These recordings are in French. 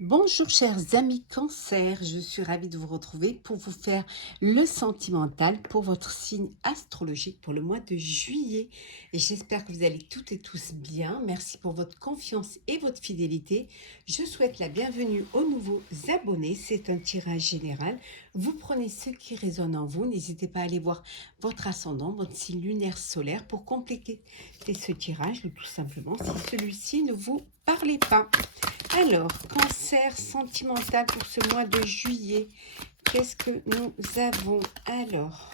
Bonjour chers amis Cancer, je suis ravie de vous retrouver pour vous faire le sentimental pour votre signe astrologique pour le mois de juillet. Et j'espère que vous allez toutes et tous bien. Merci pour votre confiance et votre fidélité. Je souhaite la bienvenue aux nouveaux abonnés. C'est un tirage général. Vous prenez ce qui résonne en vous. N'hésitez pas à aller voir votre ascendant, votre signe lunaire solaire pour compléter ce tirage ou tout simplement si celui-ci ne vous parlait pas. Alors, cancer sentimental pour ce mois de juillet. Qu'est-ce que nous avons? Alors,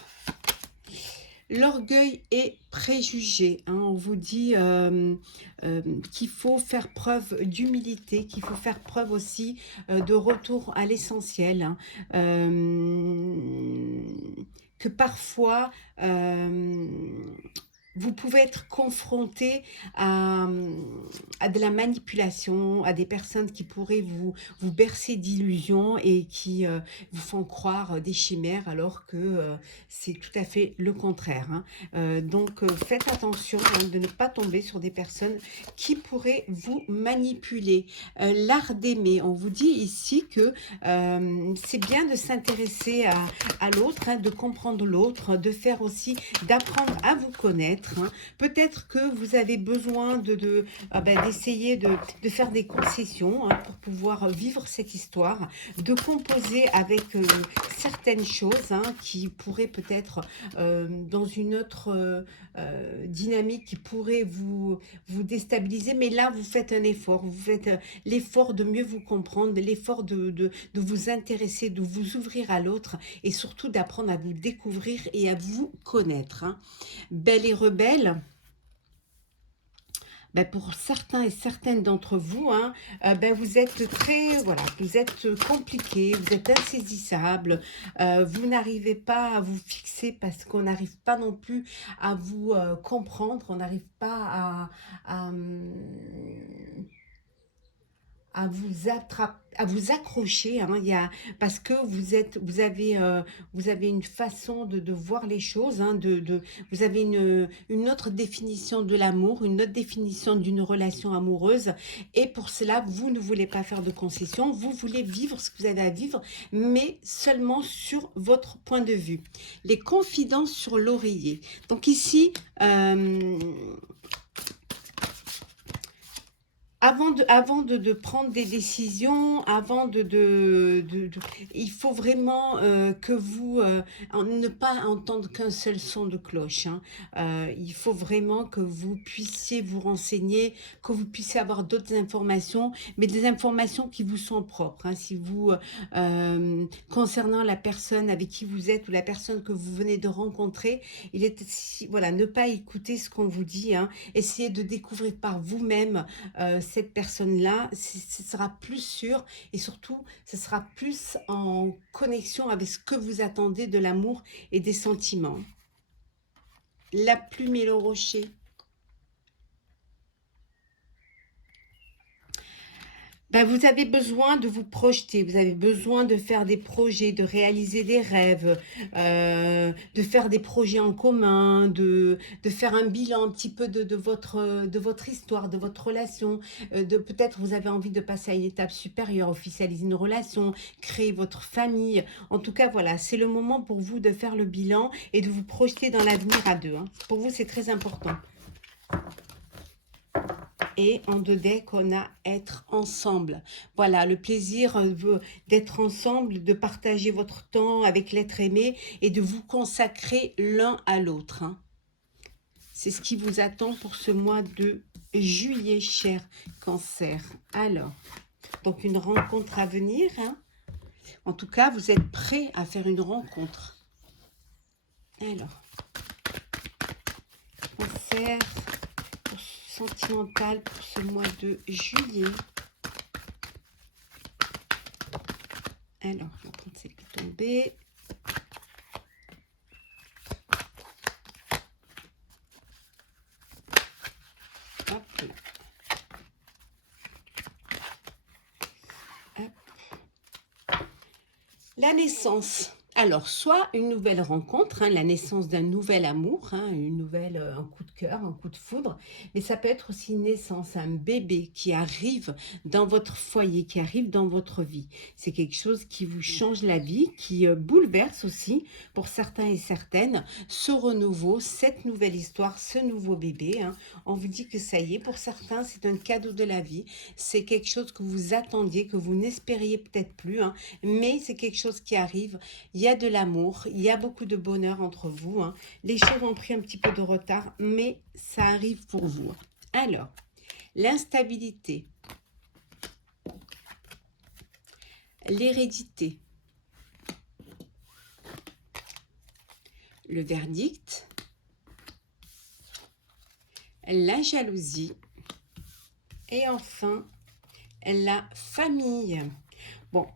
l'orgueil est préjugé. On vous dit qu'il faut faire preuve d'humilité, qu'il faut faire preuve aussi de retour à l'essentiel. Que parfois, vous pouvez être confronté à de la manipulation, à des personnes qui pourraient vous bercer d'illusions et qui vous font croire des chimères alors que c'est tout à fait le contraire. Donc faites attention de ne pas tomber sur des personnes qui pourraient vous manipuler. L'art d'aimer, on vous dit ici que c'est bien de s'intéresser à l'autre, de comprendre l'autre, de faire aussi, d'apprendre à vous connaître. Peut-être que vous avez besoin d'essayer de faire des concessions pour pouvoir vivre cette histoire, de composer avec certaines choses qui pourraient peut-être dans une autre dynamique qui pourrait vous déstabiliser, mais là vous faites un effort, vous faites l'effort de mieux vous comprendre, l'effort de vous intéresser, de vous ouvrir à l'autre et surtout d'apprendre à vous découvrir et à vous connaître. Belle et rebelle, pour certains et certaines d'entre vous, vous êtes très, voilà, vous êtes compliqué, vous êtes insaisissable, vous n'arrivez pas à vous fixer parce qu'on n'arrive pas non plus à vous comprendre, on n'arrive pas à vous attraper, à vous accrocher, parce que vous avez une façon de voir les choses, vous avez une autre définition de l'amour, une autre définition d'une relation amoureuse, et pour cela vous ne voulez pas faire de concessions, vous voulez vivre ce que vous avez à vivre, mais seulement sur votre point de vue. Les confidences sur l'oreiller. Donc ici, avant de prendre des décisions, il faut vraiment que vous ne pas entendre qu'un seul son de cloche. Il faut vraiment que vous puissiez vous renseigner, que vous puissiez avoir d'autres informations, mais des informations qui vous sont propres. Si vous, concernant la personne avec qui vous êtes ou la personne que vous venez de rencontrer, voilà, ne pas écouter ce qu'on vous dit. Essayez de découvrir par vous-même cette personne-là, ce sera plus sûr et surtout, ce sera plus en connexion avec ce que vous attendez de l'amour et des sentiments. La plume et le rocher. Vous avez besoin de vous projeter, vous avez besoin de faire des projets, de réaliser des rêves, de faire des projets en commun, de faire un bilan un petit peu de votre histoire, de votre relation. Peut-être vous avez envie de passer à une étape supérieure, officialiser une relation, créer votre famille. En tout cas, voilà, c'est le moment pour vous de faire le bilan et de vous projeter dans l'avenir à deux. Pour vous, c'est très important. Et en deux decks, on a être ensemble. Voilà, le plaisir d'être ensemble, de partager votre temps avec l'être aimé et de vous consacrer l'un à l'autre. C'est ce qui vous attend pour ce mois de juillet, cher Cancer. Alors, donc une rencontre à venir. En tout cas, vous êtes prêts à faire une rencontre. Alors, Cancer, sentimental pour ce mois de juillet. Alors, je vais prendre celle qui est tombée. Hop là. Hop. La naissance. Alors, soit une nouvelle rencontre, hein, la naissance d'un nouvel amour, hein, un coup de cœur, un coup de foudre, mais ça peut être aussi une naissance, un bébé qui arrive dans votre foyer, qui arrive dans votre vie. C'est quelque chose qui vous change la vie, qui bouleverse aussi, pour certains et certaines, ce renouveau, cette nouvelle histoire, ce nouveau bébé, hein. On vous dit que ça y est, pour certains, c'est un cadeau de la vie. C'est quelque chose que vous attendiez, que vous n'espériez peut-être plus, hein, mais c'est quelque chose qui arrive. Il y a de l'amour, il y a beaucoup de bonheur entre vous, hein. Les choses ont pris un petit peu de retard, mais ça arrive pour vous. Alors, l'instabilité, l'hérédité, le verdict, la jalousie et enfin la famille. Bon,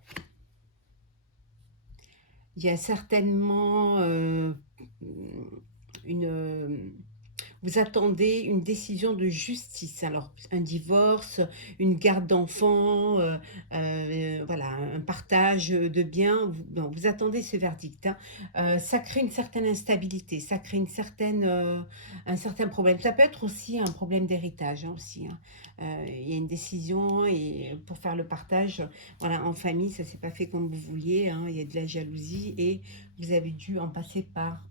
il y a certainement une vous attendez une décision de justice, alors un divorce, une garde d'enfants, voilà, un partage de biens, non, vous attendez ce verdict, hein. Ça crée une certaine instabilité, ça crée un certain problème. Ça peut être aussi un problème d'héritage, hein, aussi, hein. Il y a une décision et pour faire le partage, voilà, en famille, ça s'est pas fait comme vous vouliez, hein. Il y a de la jalousie et vous avez dû en passer par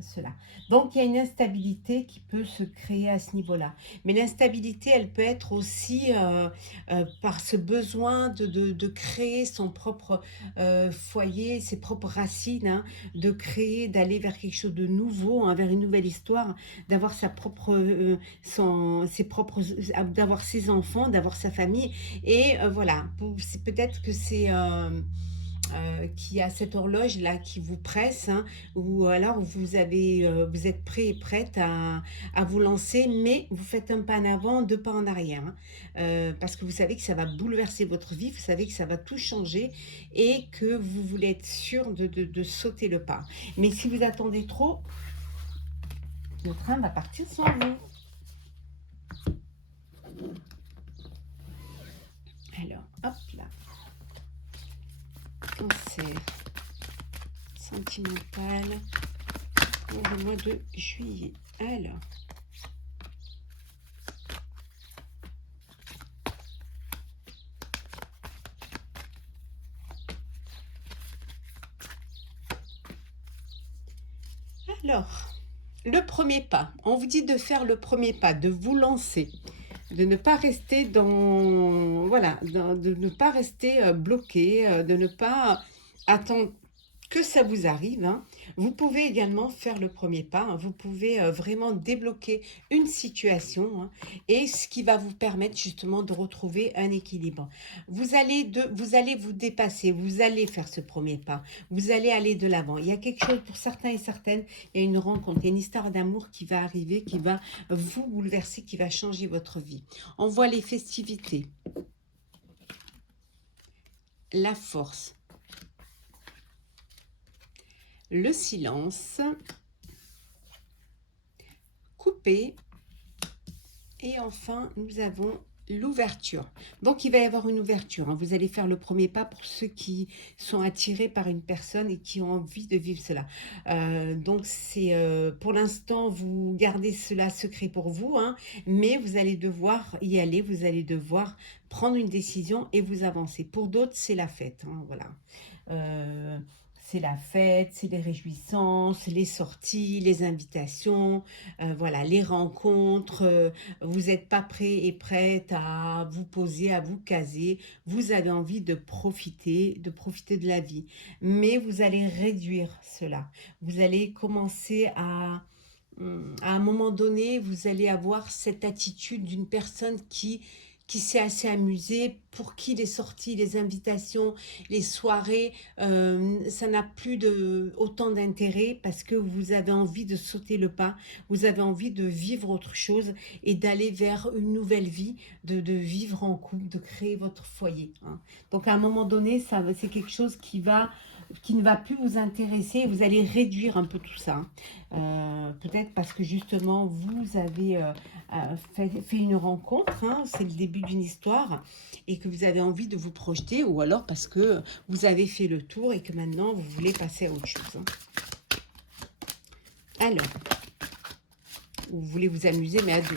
cela. Donc, il y a une instabilité qui peut se créer à ce niveau-là. Mais l'instabilité, elle peut être aussi par ce besoin de créer son propre foyer, ses propres racines, hein, de créer, d'aller vers quelque chose de nouveau, hein, vers une nouvelle histoire, d'avoir ses propres, d'avoir ses enfants, d'avoir sa famille. Et voilà, c'est peut-être que c'est qui a cette horloge là qui vous presse, hein, ou alors vous êtes prêt et prête à vous lancer, mais vous faites un pas en avant, deux pas en arrière, hein. Parce que vous savez que ça va bouleverser votre vie, vous savez que ça va tout changer et que vous voulez être sûr de sauter le pas. Mais si vous attendez trop, le train va partir sans vous. Alors, hop là, cancer sentimental pour le mois de juillet. Alors, le premier pas, on vous dit de faire le premier pas, de vous lancer, de ne pas rester voilà, de ne pas rester bloqué, de ne pas attendre que ça vous arrive, hein. Vous pouvez également faire le premier pas, hein. Vous pouvez vraiment débloquer une situation, hein, et ce qui va vous permettre justement de retrouver un équilibre. Vous allez vous dépasser, vous allez faire ce premier pas, vous allez aller de l'avant. Il y a quelque chose pour certains et certaines, il y a une rencontre, il y a une histoire d'amour qui va arriver, qui va vous bouleverser, qui va changer votre vie. On voit les festivités, la force, le silence, couper, et enfin nous avons l'ouverture. Donc il va y avoir une ouverture, hein. Vous allez faire le premier pas pour ceux qui sont attirés par une personne et qui ont envie de vivre cela. Donc c'est pour l'instant vous gardez cela secret pour vous, hein, mais vous allez devoir y aller, vous allez devoir prendre une décision et vous avancer. Pour d'autres c'est la fête, hein, voilà. C'est la fête, c'est les réjouissances, les sorties, les invitations, voilà, les rencontres. Vous n'êtes pas prêt et prête à vous poser, à vous caser. Vous avez envie de profiter de la vie. Mais vous allez réduire cela. Vous allez commencer à un moment donné, vous allez avoir cette attitude d'une personne qui s'est assez amusée, pour qui les sorties, les invitations, les soirées, ça n'a plus autant d'intérêt parce que vous avez envie de sauter le pas, vous avez envie de vivre autre chose et d'aller vers une nouvelle vie, de vivre en couple, de créer votre foyer, hein. Donc à un moment donné, c'est quelque chose qui ne va plus vous intéresser et vous allez réduire un peu tout ça, hein. Peut-être parce que justement vous avez fait une rencontre, hein, c'est le début début d'une histoire et que vous avez envie de vous projeter, ou alors parce que vous avez fait le tour et que maintenant vous voulez passer à autre chose, hein. Alors, vous voulez vous amuser, mais à deux.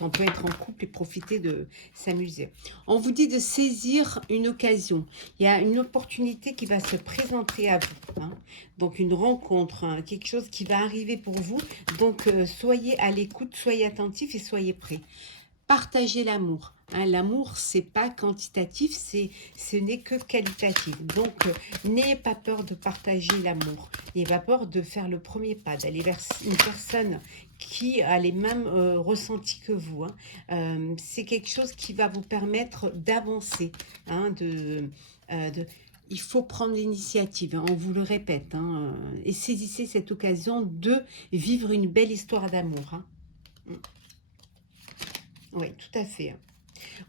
On peut être en couple et profiter de s'amuser. On vous dit de saisir une occasion. Il y a une opportunité qui va se présenter à vous, hein. Donc une rencontre, hein, quelque chose qui va arriver pour vous. Donc soyez à l'écoute, soyez attentifs et soyez prêts. Partagez l'amour, hein. L'amour, c'est pas quantitatif, ce n'est que qualitatif. Donc, n'ayez pas peur de partager l'amour. N'ayez pas peur de faire le premier pas, d'aller vers une personne qui a les mêmes ressentis que vous, hein. C'est quelque chose qui va vous permettre d'avancer, hein, il faut prendre l'initiative, hein, on vous le répète, hein, et saisissez cette occasion de vivre une belle histoire d'amour, hein. Oui, tout à fait.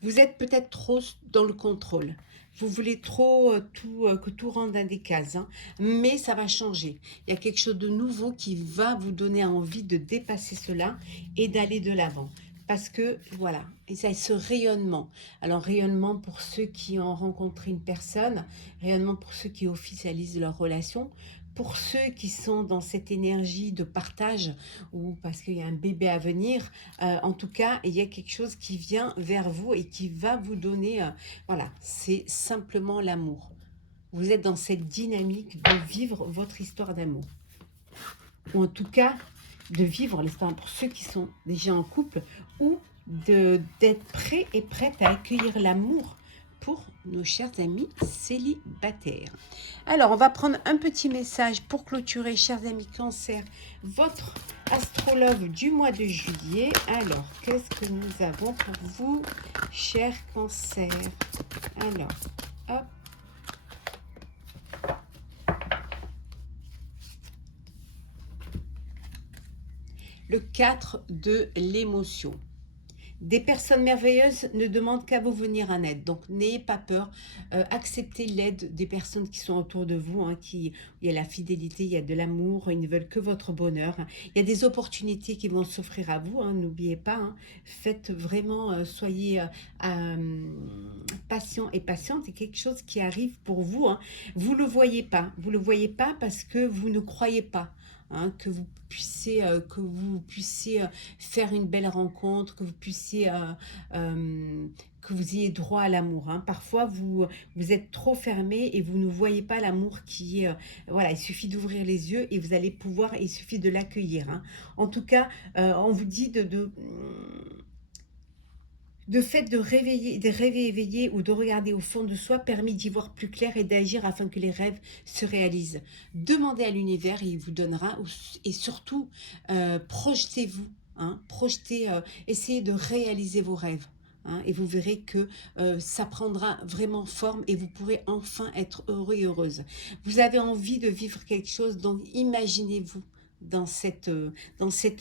Vous êtes peut-être trop dans le contrôle. Vous voulez trop que tout rentre dans des cases, hein. Mais ça va changer. Il y a quelque chose de nouveau qui va vous donner envie de dépasser cela et d'aller de l'avant. Parce que, voilà, et ça, ce rayonnement. Alors, rayonnement pour ceux qui ont rencontré une personne, rayonnement pour ceux qui officialisent leur relation, pour ceux qui sont dans cette énergie de partage ou parce qu'il y a un bébé à venir. En tout cas, il y a quelque chose qui vient vers vous et qui va vous donner, voilà, c'est simplement l'amour. Vous êtes dans cette dynamique de vivre votre histoire d'amour. Ou en tout cas, de vivre l'histoire pour ceux qui sont déjà en couple, ou d'être prêt et prête à accueillir l'amour pour nos chers amis célibataires. Alors, on va prendre un petit message pour clôturer, chers amis Cancer, votre astrologue du mois de juillet. Alors, qu'est-ce que nous avons pour vous, chers Cancer? Alors, hop. Le 4 de l'émotion. Des personnes merveilleuses ne demandent qu'à vous venir en aide. Donc, n'ayez pas peur. Acceptez l'aide des personnes qui sont autour de vous, hein, il y a la fidélité, il y a de l'amour, ils ne veulent que votre bonheur, hein. Il y a des opportunités qui vont s'offrir à vous, hein, n'oubliez pas, hein. Faites vraiment, soyez patient et patiente. C'est quelque chose qui arrive pour vous, hein. Vous ne le voyez pas. Vous ne le voyez pas parce que vous ne croyez pas, hein, que vous puissiez faire une belle rencontre, que vous puissiez que vous ayez droit à l'amour, hein. Parfois vous êtes trop fermé et vous ne voyez pas l'amour qui est voilà, il suffit d'ouvrir les yeux et vous allez pouvoir, il suffit de l'accueillir, hein. En tout cas, on vous dit de fait de rêver éveillé ou de regarder au fond de soi permet d'y voir plus clair et d'agir afin que les rêves se réalisent. Demandez à l'univers et il vous donnera. Et surtout, projetez-vous, hein, essayez de réaliser vos rêves, hein, et vous verrez que ça prendra vraiment forme et vous pourrez enfin être heureux et heureuse. Vous avez envie de vivre quelque chose, donc imaginez-vous dans cette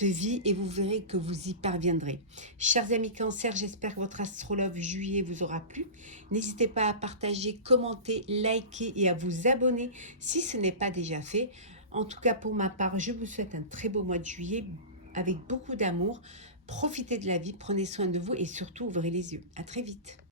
vie et vous verrez que vous y parviendrez. Chers amis Cancer, j'espère que votre astrologue juillet vous aura plu. N'hésitez pas à partager, commenter, liker et à vous abonner si ce n'est pas déjà fait. En tout cas, pour ma part, je vous souhaite un très beau mois de juillet avec beaucoup d'amour. Profitez de la vie, prenez soin de vous et surtout ouvrez les yeux. À très vite.